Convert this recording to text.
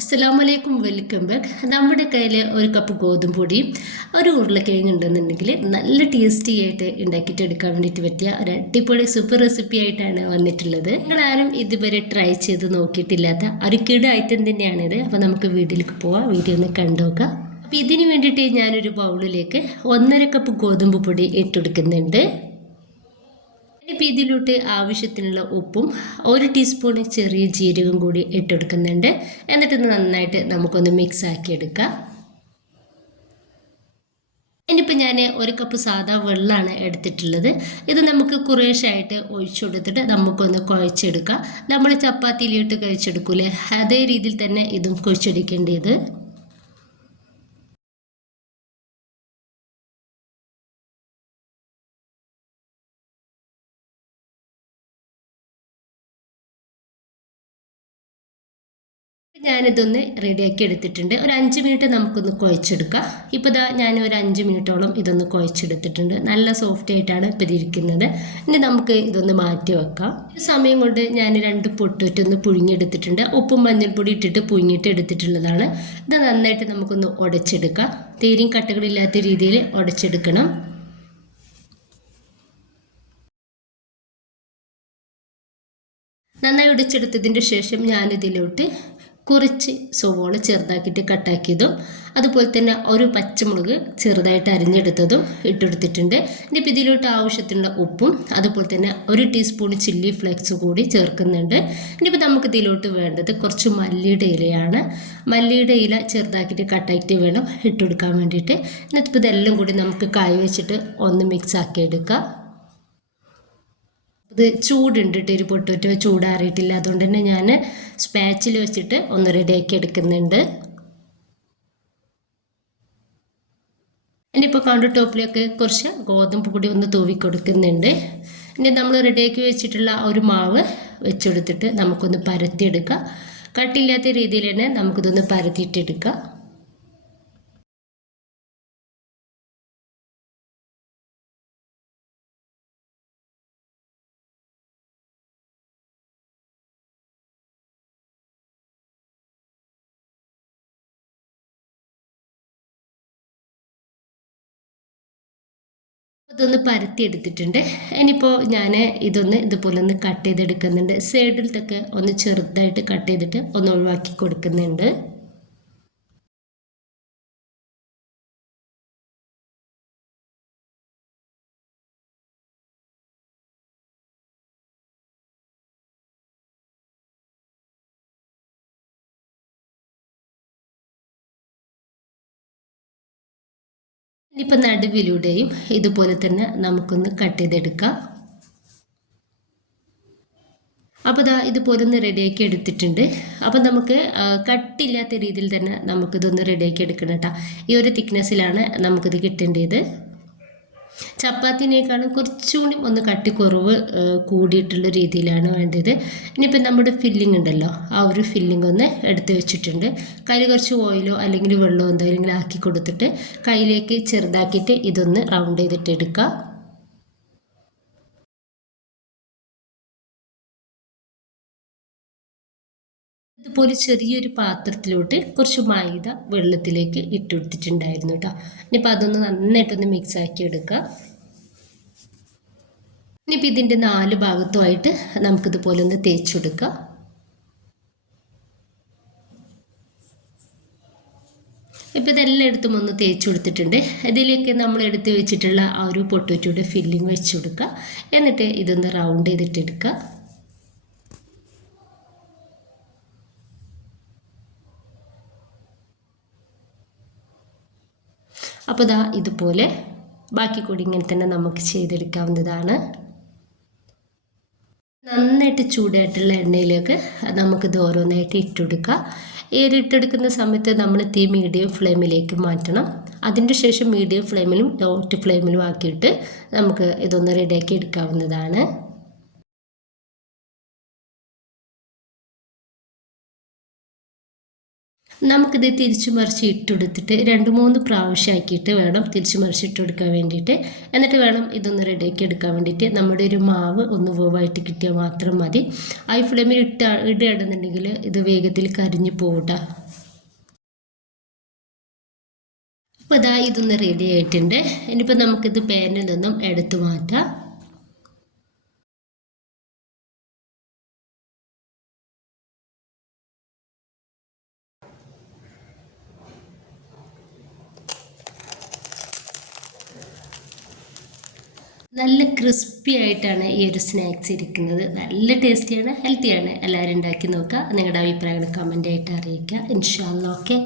അസ്സലാമലൈക്കും, welcome back. നമ്മുടെ കയ്യിൽ ഒരു കപ്പ് ഗോതമ്പ് പൊടിയും ഒരു ഉരുളക്കിഴങ്ങ് ഉണ്ടെന്നുണ്ടെങ്കിൽ നല്ല ടേസ്റ്റി ആയിട്ട് ഉണ്ടാക്കിയിട്ട് എടുക്കാൻ വേണ്ടിയിട്ട് പറ്റിയ ഒരു അടിപൊളി സൂപ്പർ റെസിപ്പി ആയിട്ടാണ് വന്നിട്ടുള്ളത്. നിങ്ങളാരും ഇതുവരെ ട്രൈ ചെയ്ത് നോക്കിയിട്ടില്ലാത്ത ഒരു കിട ഐറ്റം തന്നെയാണിത്. അപ്പോൾ നമുക്ക് വീട്ടിലേക്ക് പോവാം, വീഡിയോ ഒന്ന് കണ്ടുനോക്കാം. അപ്പോൾ ഇതിന് വേണ്ടിയിട്ട് ഞാനൊരു ബൗളിലേക്ക് 1.5 കപ്പ് ഗോതമ്പ് പൊടി ഇട്ടെടുക്കുന്നുണ്ട്. ഇപ്പം ഇതിലോട്ട് ആവശ്യത്തിനുള്ള ഉപ്പും 1 ടീസ്പൂൺ ചെറിയ ജീരകം കൂടി ഇട്ടെടുക്കുന്നുണ്ട്. എന്നിട്ട് നന്നായിട്ട് നമുക്കൊന്ന് മിക്സ് ആക്കി എടുക്കാം. ഇനിയിപ്പോൾ ഞാൻ 1 കപ്പ് സാദാ വെള്ളമാണ് എടുത്തിട്ടുള്ളത്. ഇത് നമുക്ക് കുറേശ്ശായിട്ട് ഒഴിച്ചു കൊടുത്തിട്ട് നമുക്കൊന്ന് കുഴച്ചെടുക്കാം. നമ്മൾ ചപ്പാത്തിയിലിട്ട് കുഴച്ചെടുക്കൂലേ, അതേ രീതിയിൽ തന്നെ ഇതും കുഴച്ചെടുക്കേണ്ടത്. ഞാനിതൊന്ന് റെഡിയാക്കി എടുത്തിട്ടുണ്ട്. ഒരു 5 മിനിറ്റ് നമുക്കൊന്ന് കുഴച്ചെടുക്കാം. ഇപ്പോൾ ഞാൻ ഒരു 5 മിനിറ്റോളം ഇതൊന്ന് കുഴച്ചെടുത്തിട്ടുണ്ട്. നല്ല സോഫ്റ്റ് ആയിട്ടാണ് ഇപ്പോൾ ഇതിരിക്കുന്നത്. ഇനി നമുക്ക് ഇതൊന്ന് മാറ്റി വെക്കാം. ഈ സമയം കൊണ്ട് ഞാൻ 2 പൊട്ടിട്ടൊന്ന് പുഴുങ്ങിയെടുത്തിട്ടുണ്ട്. ഉപ്പും മഞ്ഞൾപ്പൊടി ഇട്ടിട്ട് പുഴുങ്ങിയിട്ട് എടുത്തിട്ടുള്ളതാണ്. ഇത് നന്നായിട്ട് നമുക്കൊന്ന് ഉടച്ചെടുക്കാം. തീരെയും കട്ടകളില്ലാത്ത രീതിയിൽ ഉടച്ചെടുക്കണം. നന്നായി ഉടച്ചെടുത്തതിൻ്റെ ശേഷം ഞാനിതിലോട്ട് കുറച്ച് സവോള ചെറുതാക്കിയിട്ട് കട്ടാക്കിയതും അതുപോലെ തന്നെ ഒരു പച്ചമുളക് ചെറുതായിട്ട് അരിഞ്ഞെടുത്തതും ഇട്ടെടുത്തിട്ടുണ്ട്. ഇനിയിപ്പോൾ ഇതിലോട്ട് ആവശ്യത്തിനുള്ള ഉപ്പും അതുപോലെ തന്നെ 1 ടീസ്പൂൺ ചില്ലി ഫ്ലേക്സ് കൂടി ചേർക്കുന്നുണ്ട്. ഇനിയിപ്പോൾ നമുക്ക് ഇതിലോട്ട് വേണ്ടത് കുറച്ച് മല്ലിയുടെ ഇലയാണ്. മല്ലിയുടെ ഇല ചെറുതാക്കിയിട്ട് കട്ടാക്കിയിട്ട് വേണം ഇട്ടെടുക്കാൻ വേണ്ടിയിട്ട്. എന്നിട്ടിപ്പോൾ ഇതെല്ലാം കൂടി നമുക്ക് കായ വെച്ചിട്ട് ഒന്ന് മിക്സ് ആക്കി എടുക്കാം. ഇത് ചൂടുണ്ട് കേട്ടോ, ഒരു പൊട്ടോറ്റോ ചൂടാറിയിട്ടില്ല. അതുകൊണ്ട് തന്നെ ഞാൻ സ്പാച്ചിൽ വെച്ചിട്ട് ഒന്ന് റെഡിയാക്കി എടുക്കുന്നുണ്ട്. ഇനിയിപ്പോൾ കൗണ്ടർ ടോപ്പിലൊക്കെ കുറച്ച് ഗോതമ്പ് പൊടി ഒന്ന് തൂവി കൊടുക്കുന്നുണ്ട്. ഇനി നമ്മൾ റെഡിയാക്കി വെച്ചിട്ടുള്ള ഒരു മാവ് വെച്ചെടുത്തിട്ട് നമുക്കൊന്ന് പരത്തിയെടുക്കാം. കട്ടില്ലാത്ത രീതിയിൽ തന്നെ നമുക്കിതൊന്ന് പരത്തിയിട്ടെടുക്കാം. ഇതൊന്ന് പരത്തി എടുത്തിട്ടുണ്ട്. ഇനിയിപ്പോൾ ഞാൻ ഇതൊന്ന് ഇതുപോലെ ഒന്ന് കട്ട് ചെയ്തെടുക്കുന്നുണ്ട്. സൈഡിലത്തൊക്കെ ഒന്ന് ചെറുതായിട്ട് കട്ട് ചെയ്തിട്ട് ഒന്ന് ഒഴിവാക്കി കൊടുക്കുന്നുണ്ട്. ഇനിയിപ്പോൾ നടുവിലൂടെയും ഇതുപോലെ തന്നെ നമുക്കൊന്ന് കട്ട് ചെയ്തെടുക്കാം. അപ്പോൾ ഇതുപോലെ ഒന്ന് റെഡിയാക്കി എടുത്തിട്ടുണ്ട്. അപ്പോൾ നമുക്ക് കട്ടില്ലാത്ത രീതിയിൽ തന്നെ നമുക്കിതൊന്ന് റെഡിയാക്കി എടുക്കണം കേട്ടോ. ഈ ഒരു തിക്നെസ്സിലാണ് നമുക്കിത് കിട്ടേണ്ടത്. ചപ്പാത്തിനേക്കാളും കുറച്ചുകൂടി ഒന്ന് കട്ടി കുറവ് കൂടിയിട്ടുള്ള രീതിയിലാണ് വേണ്ടത്. ഇനിയിപ്പോൾ നമ്മുടെ ഫില്ലിംഗ് ഉണ്ടല്ലോ, ആ ഒരു ഫില്ലിംഗ് ഒന്ന് എടുത്ത് വെച്ചിട്ടുണ്ട്. കയ്യിൽ കുറച്ച് ഓയിലോ അല്ലെങ്കിൽ വെള്ളമോ എന്തെങ്കിലും ആക്കി കൊടുത്തിട്ട് കയ്യിലേക്ക് ചെറുതാക്കിയിട്ട് ഇതൊന്ന് റൗണ്ട് ചെയ്തിട്ട് എടുക്കുക. ഇതുപോലെ ചെറിയൊരു പാത്രത്തിലോട്ട് കുറച്ച് മൈദ വെള്ളത്തിലേക്ക് ഇട്ടുകൊടുത്തിട്ടുണ്ടായിരുന്നു കേട്ടോ. ഇനിയിപ്പോൾ അതൊന്ന് നന്നായിട്ടൊന്ന് മിക്സ് ആക്കി എടുക്കുക. ഇനിയിപ്പോൾ ഇതിൻ്റെ 4 ഭാഗത്തുമായിട്ട് നമുക്കിതുപോലെ ഒന്ന് തേച്ചെടുക്കാം. ഇപ്പോൾ ഇതെല്ലായിടത്തും ഒന്ന് തേച്ച് കൊടുത്തിട്ടുണ്ട്. ഇതിലേക്ക് നമ്മൾ എടുത്ത് വെച്ചിട്ടുള്ള ആ ഒരു പൊട്ടറ്റോയുടെ ഫില്ലിങ് വെച്ച് കൊടുക്കുക. എന്നിട്ട് ഇതൊന്ന് റൗണ്ട് ചെയ്തിട്ടെടുക്കുക. അപ്പോൾ ഇതുപോലെ ബാക്കി കൂടി ഇങ്ങനെ തന്നെ നമുക്ക് ചെയ്തെടുക്കാവുന്നതാണ്. നന്നായിട്ട് ചൂടായിട്ടുള്ള എണ്ണയിലേക്ക് നമുക്കിത് ഓരോന്നായിട്ട് ഇട്ടുകൊടുക്കാം. ഇട്ടെടുക്കുന്ന സമയത്ത് നമ്മൾ തീ മീഡിയം ഫ്ലെയിമിലേക്ക് മാറ്റണം. അതിൻ്റെ ശേഷം മീഡിയം ഫ്ലെയിമിലും ലോ ഫ്ലെയിമിലും ആക്കിയിട്ട് നമുക്ക് ഇതൊന്ന് റെഡിയാക്കി എടുക്കാവുന്നതാണ്. നമുക്കിത് തിരിച്ചു മറിച്ച് ഇട്ടെടുത്തിട്ട് 2-3 പ്രാവശ്യം ആക്കിയിട്ട് വേണം തിരിച്ചു മറിച്ച് ഇട്ടെടുക്കാൻ വേണ്ടിയിട്ട്. എന്നിട്ട് വേണം ഇതൊന്ന് റെഡിയാക്കി എടുക്കാൻ വേണ്ടിയിട്ട്. നമ്മുടെ ഒരു മാവ് ഒന്ന് വേവായിട്ട് കിട്ടിയാൽ മാത്രം മതി. ഹൈ ഫ്ലെയിമിൽ ഇടുകയാണെന്നുണ്ടെങ്കിൽ ഇത് വേഗത്തിൽ കരിഞ്ഞു പോകട്ടെ. അപ്പോൾ അതാ ഇതൊന്ന് റെഡി ആയിട്ടുണ്ട്. ഇനിയിപ്പോൾ നമുക്കിത് പാനിൽ നിന്നും എടുത്തു മാറ്റാം. നല്ല ക്രിസ്പി ആയിട്ടാണ് ഈ ഒരു സ്നാക്സ് ഇരിക്കുന്നത്. നല്ല ടേസ്റ്റിയാണ്, ഹെൽത്തിയാണ്. എല്ലാവരും ഉണ്ടാക്കി നോക്കുക. നിങ്ങളുടെ അഭിപ്രായങ്ങൾ കമൻ്റ് ആയിട്ട് അറിയിക്കുക. ഇൻഷാ അല്ലാഹ്. ഓക്കെ.